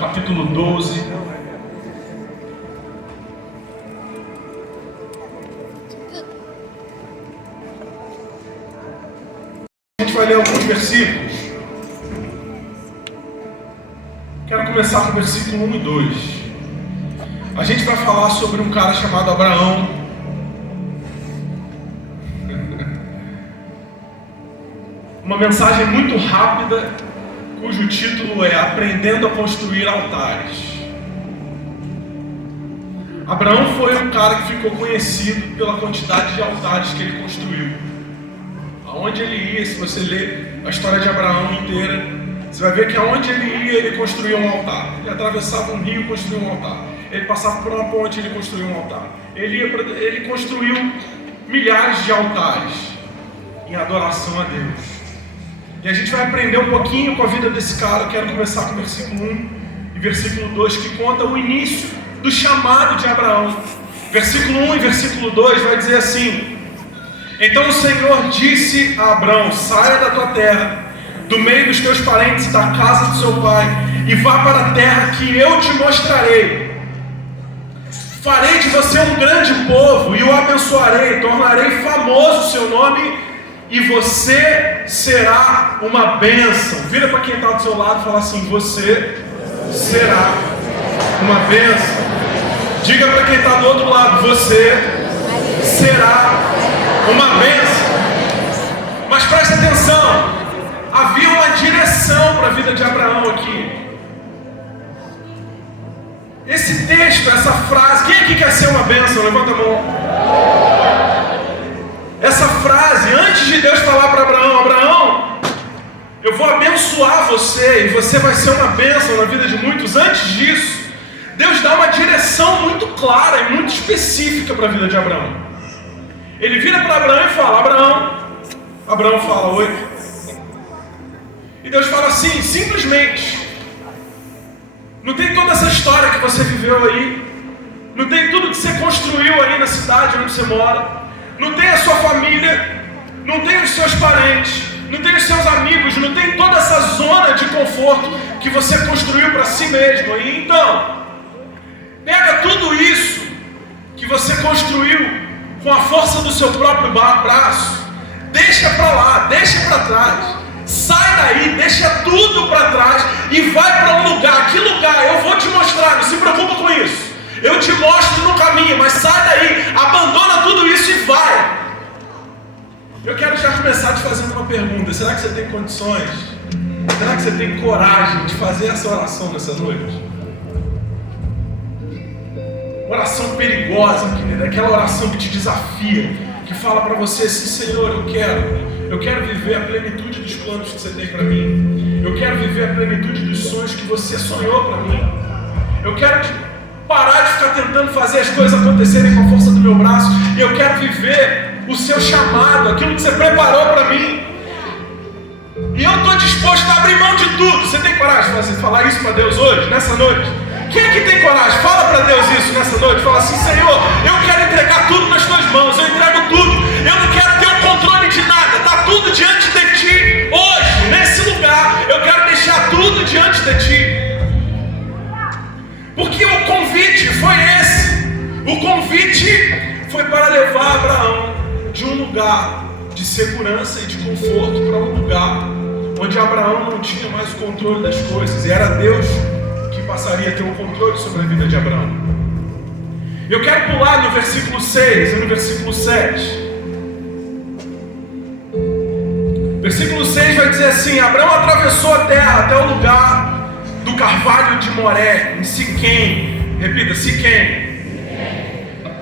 capítulo 12. A gente vai ler alguns versículos. Quero começar com o versículo 1 e 2. A gente vai falar sobre um cara chamado Abraão. Uma mensagem muito rápida, cujo título é Aprendendo a Construir Altares. Abraão foi um cara que ficou conhecido pela quantidade de altares que ele construiu. Aonde ele ia, se você ler a história de Abraão inteira, você vai ver que aonde ele ia, ele construía um altar. Ele atravessava um rio e construía um altar. Ele passava por uma ponte e ele construía um altar. Ele construiu milhares de altares em adoração a Deus. E a gente vai aprender um pouquinho com a vida desse cara. Eu quero começar com o versículo 1 e versículo 2, que conta o início do chamado de Abraão. Versículo 1 e versículo 2 vai dizer assim: Então o Senhor disse a Abraão: saia da tua terra, do meio dos teus parentes e da casa do seu pai, e vá para a terra que eu te mostrarei. Farei de você um grande povo e o abençoarei, tornarei famoso o seu nome e você será uma bênção. Vira para quem está do seu lado e fala assim: você será uma bênção. Diga para quem está do outro lado: você será uma bênção. Mas preste atenção, havia uma direção para a vida de Abraão aqui. Esse texto, essa frase, quem aqui quer ser uma bênção? Levanta a mão. Essa frase, antes de Deus falar para Abraão: Abraão, eu vou abençoar você e você vai ser uma bênção na vida de muitos. Antes disso, Deus dá uma direção muito clara e muito específica para a vida de Abraão. Ele vira para Abraão e fala: Abraão. Abraão fala: oi. E Deus fala assim, simplesmente: não tem toda essa história que você viveu aí, não tem tudo que você construiu aí na cidade onde você mora, não tem a sua família, não tem os seus parentes, não tem os seus amigos, não tem toda essa zona de conforto que você construiu para si mesmo. E então, pega tudo isso que você construiu com a força do seu próprio braço, deixa para lá, deixa para trás. Sai daí, deixa tudo para trás e vai para um lugar. Que lugar? Eu vou te mostrar, não se preocupa com isso. Eu te mostro no caminho, mas sai daí, abandona tudo isso e vai. Eu quero já começar te fazendo uma pergunta: será que você tem condições? Será que você tem coragem de fazer essa oração nessa noite? Oração perigosa, querida, aquela oração que te desafia, que fala para você assim: Senhor, eu quero viver a plenitude dos planos que você tem para mim. Eu quero viver a plenitude dos sonhos que você sonhou para mim. Eu quero parar de ficar tentando fazer as coisas acontecerem com a força do meu braço. E eu quero viver o seu chamado, aquilo que você preparou para mim. E eu estou disposto a abrir mão de tudo. Você tem coragem de falar isso para Deus hoje, nessa noite? Quem é que tem coragem? Fala para Deus isso nessa noite. Fala assim: Senhor, eu quero entregar tudo nas tuas mãos. Eu entrego tudo. Eu não quero ter o controle de nada. Está tudo diante de ti. Hoje, nesse lugar, eu quero deixar tudo diante de ti. Porque o convite foi esse. O convite foi para levar Abraão de um lugar de segurança e de conforto para um lugar onde Abraão não tinha mais o controle das coisas. E era Deus que passaria a ter o controle sobre a vida de Abraão. Eu quero pular no versículo 6 e no versículo 7. Versículo 6 vai dizer assim: Abraão atravessou a terra até o lugar do carvalho de Moré, em Siquém. Repita: Siquém.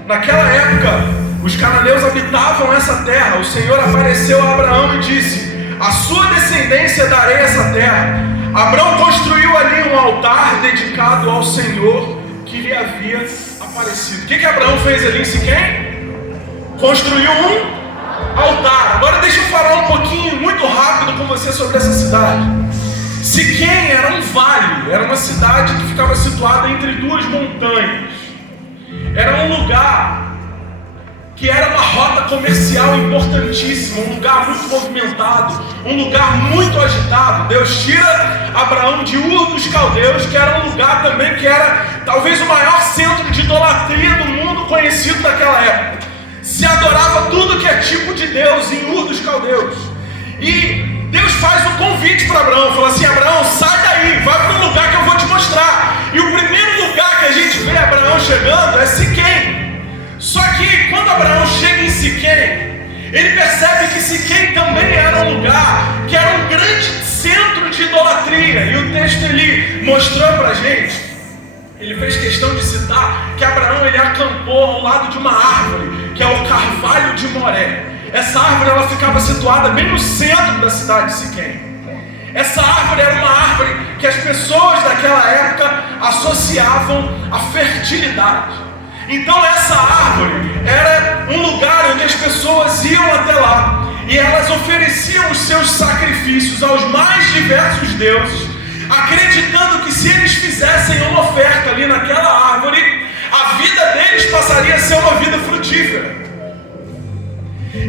Naquela época, os cananeus habitavam essa terra. O Senhor apareceu a Abraão e disse: a sua descendência darei essa terra. Abraão construiu ali um altar dedicado ao Senhor que lhe havia aparecido. O que Abraão fez ali em Siquém? Construiu um altar. Agora deixa eu falar um pouquinho, muito rápido com você sobre essa cidade. Siquém era um vale, era uma cidade que ficava situada entre duas montanhas. Era um lugar que era uma rota comercial importantíssima, um lugar muito movimentado, um lugar muito agitado. Deus tira Abraão de Ur dos Caldeus, que era um lugar também que era talvez o maior centro de idolatria do mundo conhecido daquela época. Se adorava tudo que é tipo de Deus em Ur dos Caldeus. E Deus faz um convite para Abraão, fala assim: Abraão, sai daí, vai para um lugar que eu vou te mostrar. E o primeiro lugar que a gente vê Abraão chegando é Siquém. Só que quando Abraão chega em Siquém, ele percebe que Siquém também era um lugar que era um grande centro de idolatria. E o texto ele mostrou para a gente, ele fez questão de citar que Abraão ele acampou ao lado de uma árvore, que é o carvalho de Moré. Essa árvore ela ficava situada bem no centro da cidade de Siquém. Essa árvore era uma árvore que as pessoas daquela época associavam à fertilidade. Então essa árvore era um lugar onde as pessoas iam até lá e elas ofereciam os seus sacrifícios aos mais diversos deuses, acreditando que se eles fizessem uma oferta ali naquela árvore, a vida deles passaria a ser uma vida frutífera.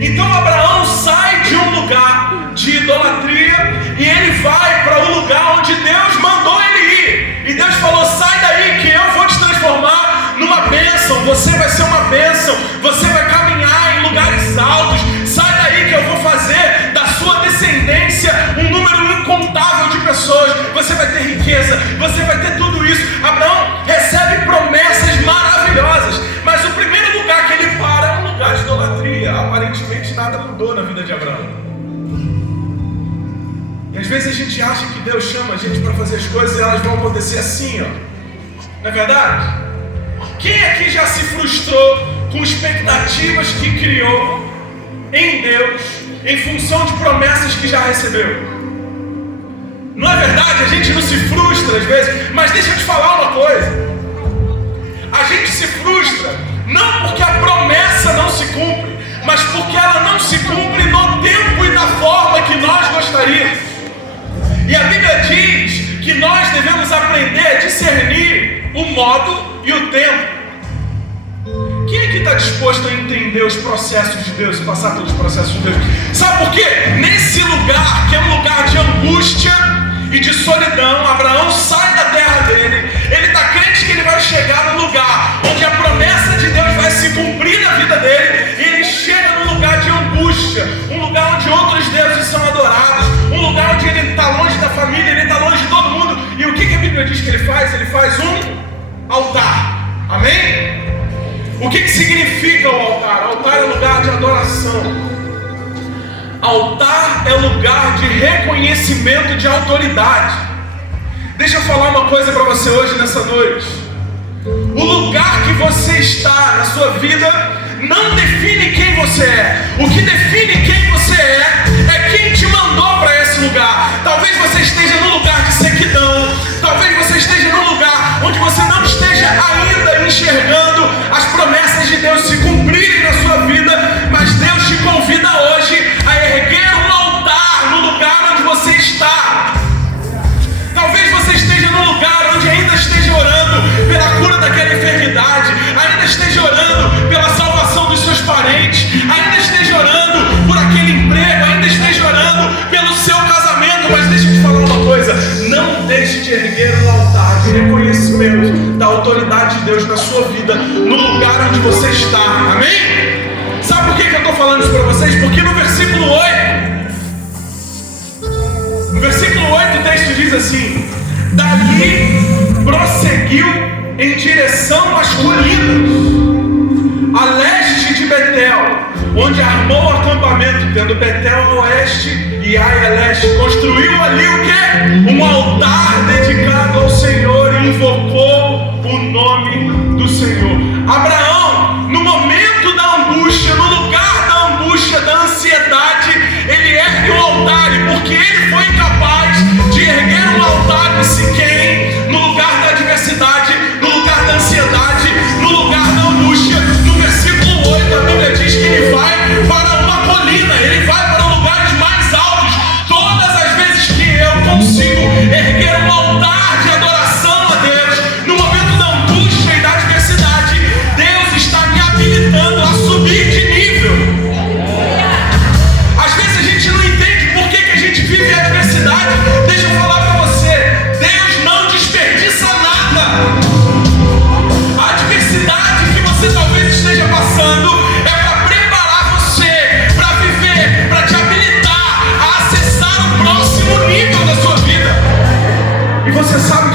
Então Abraão sai de um lugar de idolatria e ele vai para o lugar onde Deus mandou ele ir. E Deus falou: sai daí que eu vou te transformar numa bênção. Você vai ser uma bênção. Você vai caminhar em lugares altos. Sai daí que eu vou fazer da sua descendência um número incontável de pessoas. Você vai ter riqueza. Você vai ter tudo isso. Abraão recebe promessas maravilhosas. Mas o primeiro lugar que ele para é um lugar de idolatria. Aparentemente nada mudou na vida de Abraão. E às vezes a gente acha que Deus chama a gente para fazer as coisas e elas vão acontecer assim, ó. Não é verdade? Quem aqui já se frustrou com expectativas que criou em Deus em função de promessas que já recebeu? Não é verdade? A gente não se frustra às vezes, mas deixa eu te falar uma coisa. A gente se frustra não porque a promessa não se cumpre, mas porque ela não se cumpre no tempo e na forma que nós gostaríamos. E a Bíblia diz que nós devemos aprender a discernir o modo e o tempo. Quem aqui está disposto a entender os processos de Deus, passar pelos processos de Deus? Sabe por quê? Nesse lugar, que é um lugar de angústia e de solidão, Abraão sai da terra dele. Ele está crente que ele vai chegar no lugar onde a promessa de Deus vai se cumprir na vida dele. E ele chega num lugar de angústia, um lugar onde outros deuses são adorados, um lugar onde ele está longe da família, ele está longe de todo mundo. E o que a Bíblia diz que ele faz? Ele faz um altar. Amém? O que significa o altar? Altar é lugar de adoração. Altar é lugar de reconhecimento de autoridade. Deixa eu falar uma coisa para você hoje nessa noite. O lugar que você está na sua vida não define quem você é. O que define quem você é quem te mandou para esse lugar. Talvez você esteja num lugar de sequidão. Talvez você esteja num lugar onde você não esteja ainda enxergando as promessas de Deus se cumprirem na sua vida. Mas Deus te convida hoje a erguer um altar no lugar onde você está. Talvez você esteja num lugar onde ainda esteja orando pela cura daquela enfermidade, ainda esteja orando pela salvação dos seus parentes, ainda esteja orando por aquele emprego, ainda esteja orando pelo seu casamento. Mas deixa eu te falar uma coisa: não deixe de erguer um altar de reconhecimento da autoridade de Deus na sua vida, no lugar onde você está. Amém? Sabe por que eu estou falando isso para vocês? Porque no versículo 8 o texto diz assim: dali prosseguiu em direção às colinas, a leste de Betel, onde armou o acampamento, tendo Betel a oeste e Ai a leste. Construiu ali o quê? Um altar dedicado ao Senhor e invocou o nome do Senhor. Abraão, no momento da angústia, no lugar da angústia, da ansiedade, ele ergue um altar. E porque ele foi incapaz de erguer um altar em Siquém, no lugar da adversidade, no lugar da ansiedade, no lugar da angústia, no versículo 8 a Bíblia diz que ele vai para uma colina, ele vai para lugares mais altos. Todas as vezes que eu consigo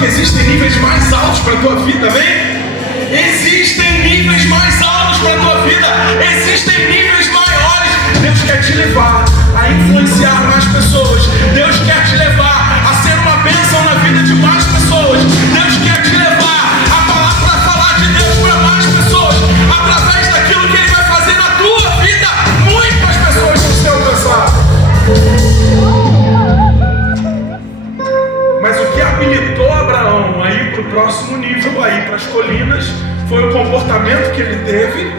que existem níveis mais altos para a tua vida, amém? Existem níveis mais altos para a tua vida. Existem níveis maiores. Deus quer te levar a influenciar mais pessoas. Deus quer te levar a ser uma bênção na vida de mais pessoas. Deus quer te levar a falar de Deus para mais pessoas. Através daquilo que Ele vai fazer na tua vida, muitas pessoas vão ser alcançadas. Mas o que habilitou Abraão a ir para o próximo nível, a ir para as colinas, foi o comportamento que ele teve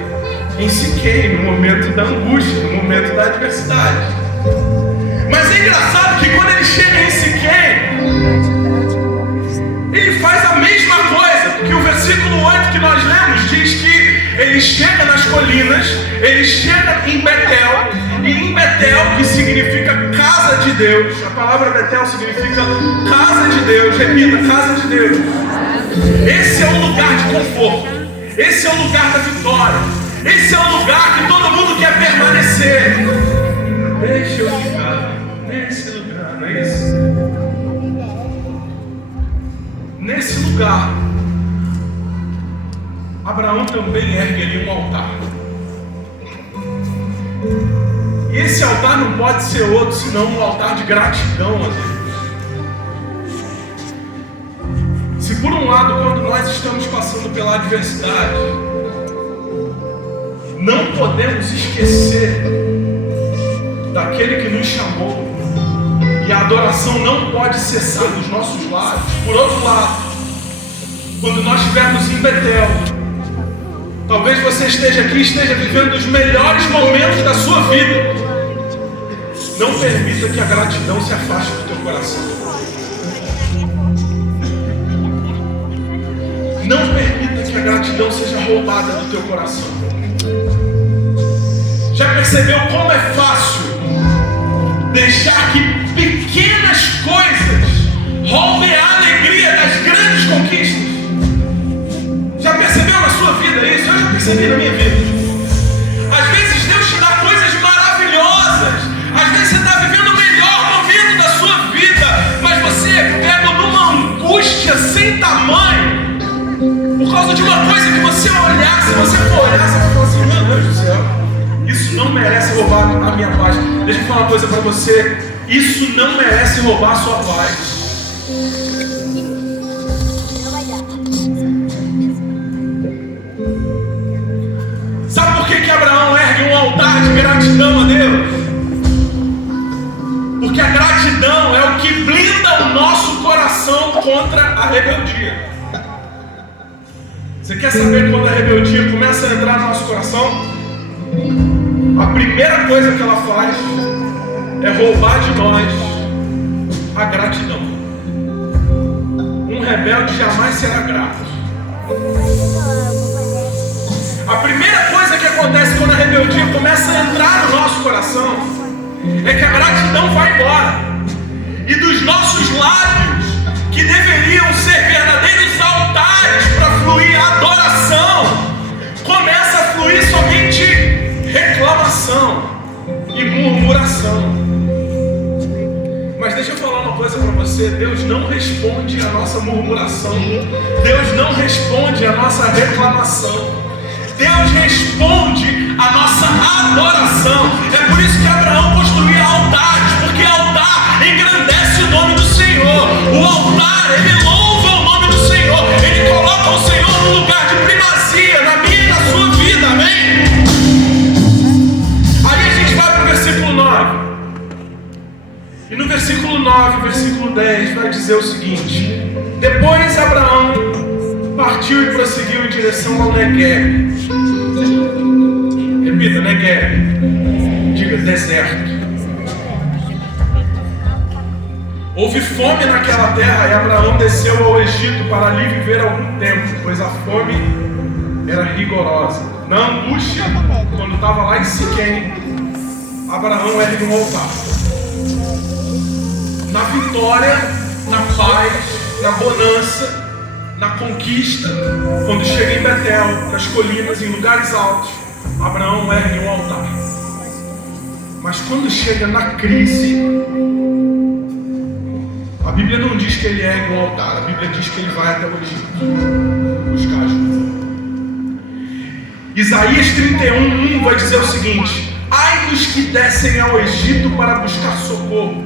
em Siquém, no momento da angústia, no momento da adversidade. Mas é engraçado que quando ele chega em Siquém, ele faz a mesma coisa, porque o versículo 8 que nós lemos diz que ele chega nas colinas, ele chega em Betel, e em Betel, que significa casa de Deus, a palavra Betel significa casa de Deus, repita, casa de Deus. Esse é o lugar de conforto, esse é o lugar da vitória, esse é o lugar que todo mundo quer permanecer. Deixa eu ficar nesse lugar, não é isso? Nesse lugar, Abraão também ergue ali um altar. E esse altar não pode ser outro senão um altar de gratidão a Deus. Se por um lado, quando nós estamos passando pela adversidade, não podemos esquecer daquele que nos chamou, e a adoração não pode cessar dos nossos lábios. Por outro lado, quando nós estivermos em Betel, talvez você esteja aqui e esteja vivendo os melhores momentos da sua vida. Não permita que a gratidão se afaste do teu coração. Não permita que a gratidão seja roubada do teu coração. Já percebeu como é fácil deixar que pequenas coisas roubem a alegria das grandes conquistas? Já percebeu na sua vida isso? Eu já percebi na minha vida. Às vezes Deus te dá coisas maravilhosas. Às vezes você está vivendo o melhor momento da sua vida, mas você é pego numa angústia sem tamanho por causa de uma coisa que você olhar, se você for olhar, você vai falar assim: meu Deus do céu, isso não merece roubar a minha paz. Deixa eu falar uma coisa para você: isso não merece roubar a sua paz. Sabe por que Abraão ergue um altar de gratidão a Deus? Porque a gratidão é o que blinda o nosso coração contra a rebeldia. Você quer saber quando a rebeldia começa a entrar no nosso coração? A primeira coisa que ela faz é roubar de nós a gratidão. Um rebelde jamais será grato. A primeira coisa que acontece quando a rebeldia começa a entrar no nosso coração é que a gratidão vai embora. E dos nossos lábios, que deveriam ser verdadeiros altares para fluir a adoração, começa a fluir somente reclamação e murmuração. Mas deixa eu falar uma coisa para você: Deus não responde a nossa murmuração, Deus não responde a nossa reclamação, Deus responde a nossa adoração. É por isso que Abraão construía altares, porque altar engrandece o nome do Senhor. O altar, ele louva o nome do Senhor, ele coloca o Senhor no lugar de primazia na minha e na sua vida, amém? Aí a gente vai para o versículo 9. E no versículo 9, versículo 10, vai dizer o seguinte: depois Abraão partiu e prosseguiu em direção ao Negueb. Repita, Negueb. Diga, deserto. Houve fome naquela terra e Abraão desceu ao Egito para ali viver algum tempo, pois a fome era rigorosa. Na angústia, quando estava lá em Siquém, Abraão ergue um altar. Na vitória, na paz, na bonança, na conquista, quando chega em Betel, nas colinas, em lugares altos, Abraão ergue um altar. Mas quando chega na crise, A Bíblia não diz que ele ergue um altar, a Bíblia diz que ele vai até o Egito buscar ajuda. Isaías 31:1 vai dizer o seguinte: ai dos que descem ao Egito para buscar socorro,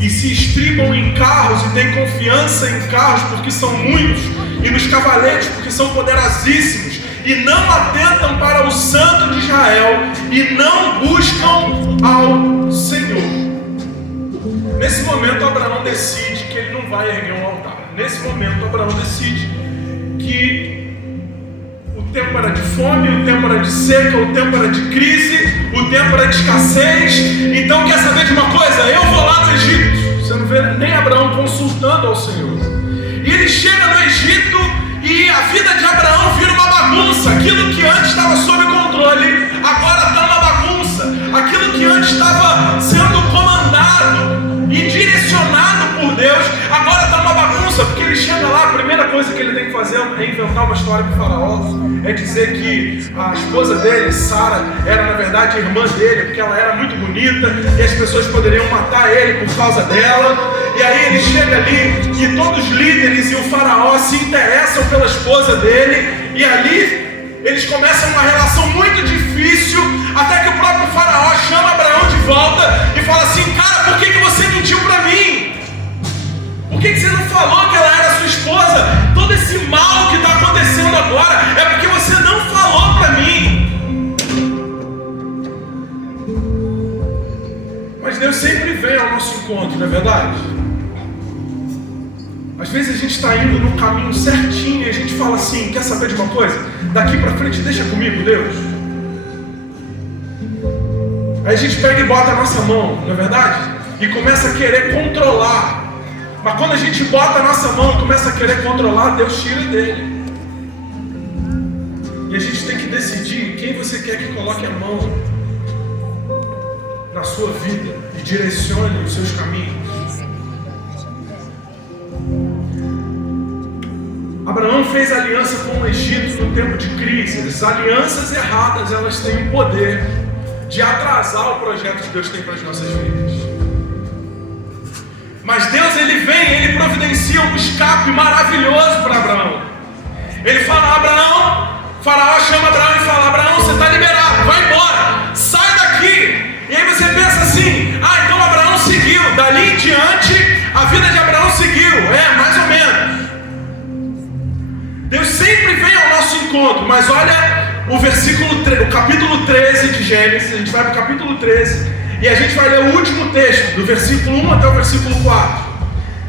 e se estribam em carros e têm confiança em carros porque são muitos, e nos cavaleiros porque são poderosíssimos, e não atentam para o Santo de Israel, e não buscam ao Senhor. Nesse momento Abraão decide que ele não vai erguer um altar. Nesse momento Abraão decide que o tempo era de fome, o tempo era de seca, o tempo era de crise, o tempo era de escassez. Então quer saber de uma coisa? Eu vou lá no Egito. Você não vê nem Abraão consultando ao Senhor. E ele chega no Egito e a vida de Abraão vira uma bagunça. Aquilo que antes estava sob controle, agora está uma bagunça. Aquilo que antes estava sendo comandado e direcionado por Deus, agora está uma bagunça, porque ele chega lá, a primeira coisa que ele tem que fazer é inventar uma história para o faraó, é dizer que a esposa dele, Sara, era na verdade irmã dele, porque ela era muito bonita, e as pessoas poderiam matar ele por causa dela. E aí ele chega ali, e todos os líderes e o faraó se interessam pela esposa dele, e ali eles começam uma relação muito difícil, até que o próprio faraó chama Abraão de volta e fala assim: cara, por que você mentiu para mim? Por que você não falou que ela era sua esposa? Todo esse mal que está acontecendo agora é porque você não falou para mim. Mas Deus sempre vem ao nosso encontro, não é verdade? Às vezes a gente está indo no caminho certinho e a gente fala assim: quer saber de uma coisa? Daqui para frente deixa comigo, Deus. Aí a gente pega e bota a nossa mão, não é verdade? E começa a querer controlar. Mas quando a gente bota a nossa mão e começa a querer controlar, Deus tira dele. E a gente tem que decidir quem você quer que coloque a mão na sua vida e direcione os seus caminhos. Abraão fez aliança com o Egito no tempo de crise. As alianças erradas, elas têm o poder de atrasar o projeto que Deus tem para as nossas vidas. Mas Deus, ele vem, ele providencia um escape maravilhoso para Abraão. Ele fala: Abraão, o faraó chama Abraão e fala: Abraão, você está liberado, vai embora, sai daqui. E aí você pensa assim: ah, então Abraão seguiu. Dali em diante, a vida de Abraão seguiu. Mais ou menos. Deus sempre vem ao nosso encontro, mas olha o capítulo 13 de Gênesis. A gente vai para o capítulo 13 e a gente vai ler o último texto, do versículo 1 até o versículo 4.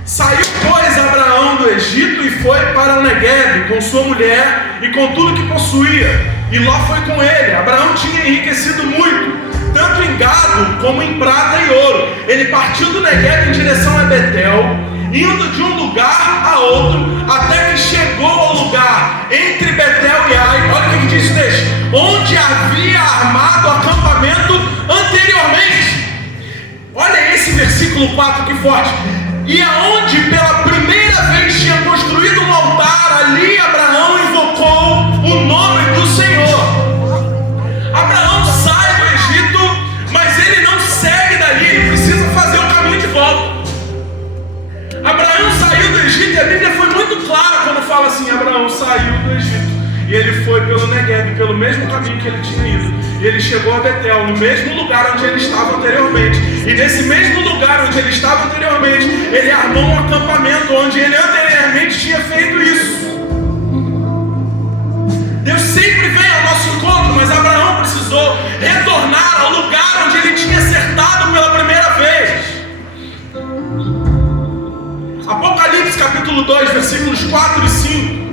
Saiu, pois, Abraão do Egito e foi para o Neguebe com sua mulher e com tudo que possuía, e Ló foi com ele. Abraão tinha enriquecido muito, tanto em gado como em prata e ouro. Ele partiu do Neguebe em direção a Betel, indo de um lugar a outro, até que chegou ao lugar entre Betel e Ai. Olha o que diz o texto: onde havia armado acampamento anteriormente. Olha esse versículo 4, que forte. E aonde pela primeira vez tinha construído um altar, ali Abraão invocou o nome do Senhor. Abraão sai do Egito, mas ele não segue dali, ele precisa fazer o caminho de volta. Abraão saiu do Egito e a Bíblia foi muito clara quando fala assim: Abraão saiu do Egito e ele foi pelo Neguebe, pelo mesmo caminho que ele tinha ido. E ele chegou a Betel, no mesmo lugar onde ele estava anteriormente. E nesse mesmo lugar onde ele estava anteriormente, ele armou um acampamento onde ele anteriormente tinha feito isso. Deus sempre vem ao nosso encontro, mas Abraão precisou retornar ao lugar onde ele tinha acertado pela primeira vez. Apocalipse capítulo 2, versículos 4 e 5.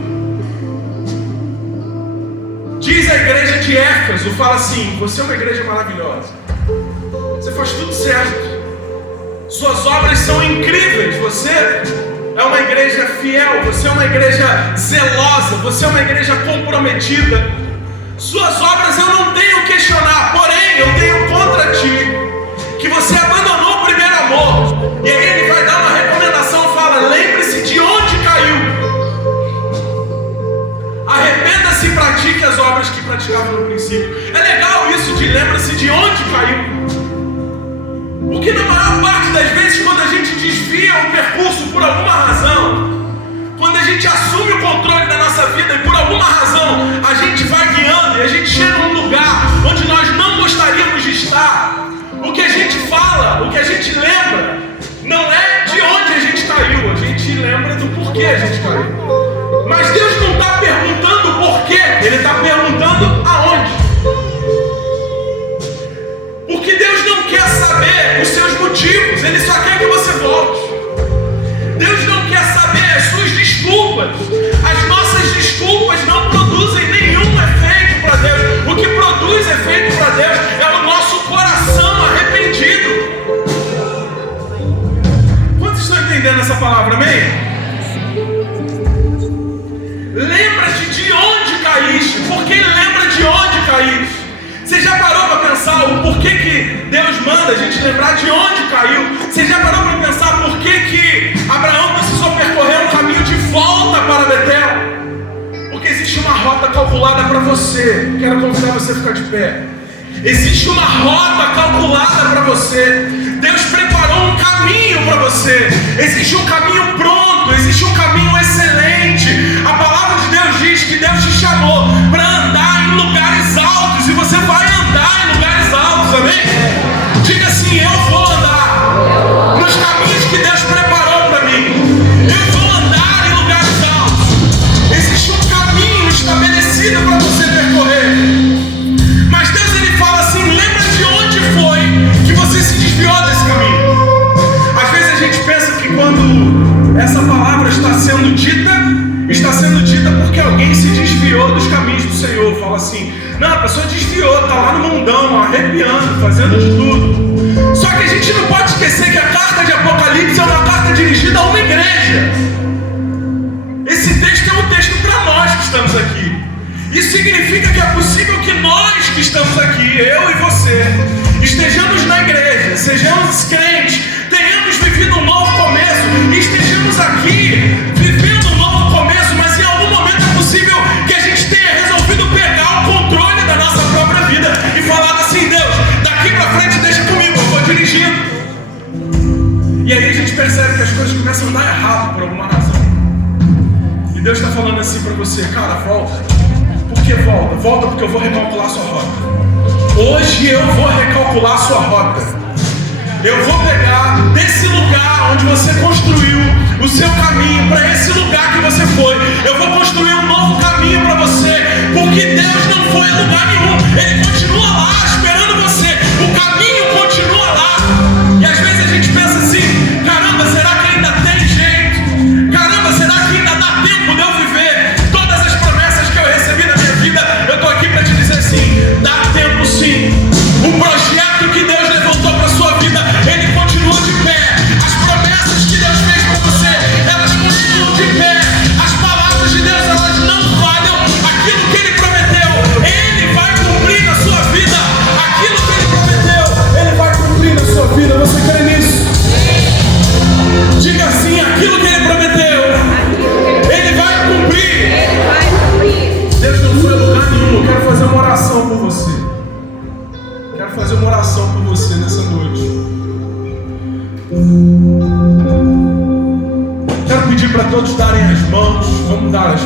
Diz a igreja de Éfeso, fala assim: você é uma igreja maravilhosa, você faz tudo certo, suas obras são incríveis, você é uma igreja fiel, você é uma igreja zelosa, você é uma igreja comprometida, suas obras eu não tenho que questionar, porém eu tenho contra ti que você abandonou o primeiro amor. E aí ele vai dar uma recomendação, fala: lembre-se de onde caiu, arrependa-se e pratique as obras que praticava no princípio. É legal isso de lembra-se de onde caiu, porque na maior parte das vezes, quando a gente desvia o percurso por alguma razão, quando a gente assume o controle da nossa vida e por alguma razão a gente vai guiando e a gente chega num lugar onde nós não gostaríamos de estar, o que a gente fala, o que a gente lembra, não é de onde a gente caiu, a gente lembra do porquê a gente caiu. Mas Deus não está perguntando o porquê, Ele está perguntando aonde. Porque Deus não quer saber os seus motivos, Ele só quer que você volte. Deus não quer saber as suas desculpas. As nossas desculpas não produzem nenhum efeito para Deus. O que produz efeito para Deus é o nosso coração arrependido. Quantos estão entendendo essa palavra, amém? Lembra-te de onde caíste, porque lembra de onde caíste. Você já parou para pensar o porquê que Deus manda a gente lembrar de onde caiu? Você já parou para pensar por que Abraão precisou percorrer um caminho de volta para Betel? Porque existe uma rota calculada para você. Quero convidar você a ficar de pé. Existe uma rota calculada para você. Deus preparou um caminho para você. Existe um caminho pronto, existe um caminho excelente. A palavra de Deus diz que Deus te chamou para andar em lugares altos, e você vai andar em lugares altos, amém? Diga assim: eu vou andar nos caminhos que Deus preparou para mim. Eu vou andar em lugares altos. Existe um caminho estabelecido para você percorrer. Mas Deus, Ele fala assim: lembra de onde foi que você se desviou desse caminho. Às vezes a gente pensa que quando essa palavra está sendo dita porque alguém se desviou dos caminhos do Senhor. Fala assim: não, a pessoa desviou, está lá no mundão, arrepiando, fazendo de tudo. Só que a gente não pode esquecer que a carta de Apocalipse é uma carta dirigida a uma igreja. Esse texto é um texto para nós que estamos aqui. Isso significa que é possível que nós que estamos aqui, eu e você, estejamos na igreja, sejamos crentes, tenhamos vivido um novo começo, e estejamos aqui vivendo um novo começo, mas em algum momento é possível que a gente tenha resolvido pegar o controle da nossa própria vida e falar assim: Deus, daqui pra frente deixa comigo, eu vou dirigindo. E aí a gente percebe que as coisas começam a dar errado por alguma razão. E Deus está falando assim para você: cara, volta. Por que volta? Volta porque eu vou recalcular sua rota. Hoje eu vou recalcular sua rota. Eu vou pegar desse lugar onde você construiu o seu caminho para esse lugar que você foi. Eu vou construir um novo caminho para você. Porque Deus não foi a lugar nenhum. Ele continua lá esperando você. O caminho continua lá. E às vezes a gente pensa assim: caramba, será que ainda tem jeito? Caramba, será que ainda dá tempo de eu viver todas as promessas que eu recebi na minha vida? Eu estou aqui para te dizer assim: dá tempo sim. O projeto que Deus levantou para sua vida, ele continua de pé. As promessas que Deus fez para você, elas continuam de pé. As palavras de Deus, elas não falham. Aquilo que Ele prometeu, Ele vai cumprir na sua vida. Aquilo que Ele prometeu, Ele vai cumprir na sua vida. Você crê nisso? Diga assim: aquilo que Ele prometeu, Ele vai cumprir. Deus não foi a lugar nenhum. Eu quero fazer uma oração por você. Quero fazer uma oração por você nessa noite. Quero pedir para todos darem as mãos. Vamos dar as mãos.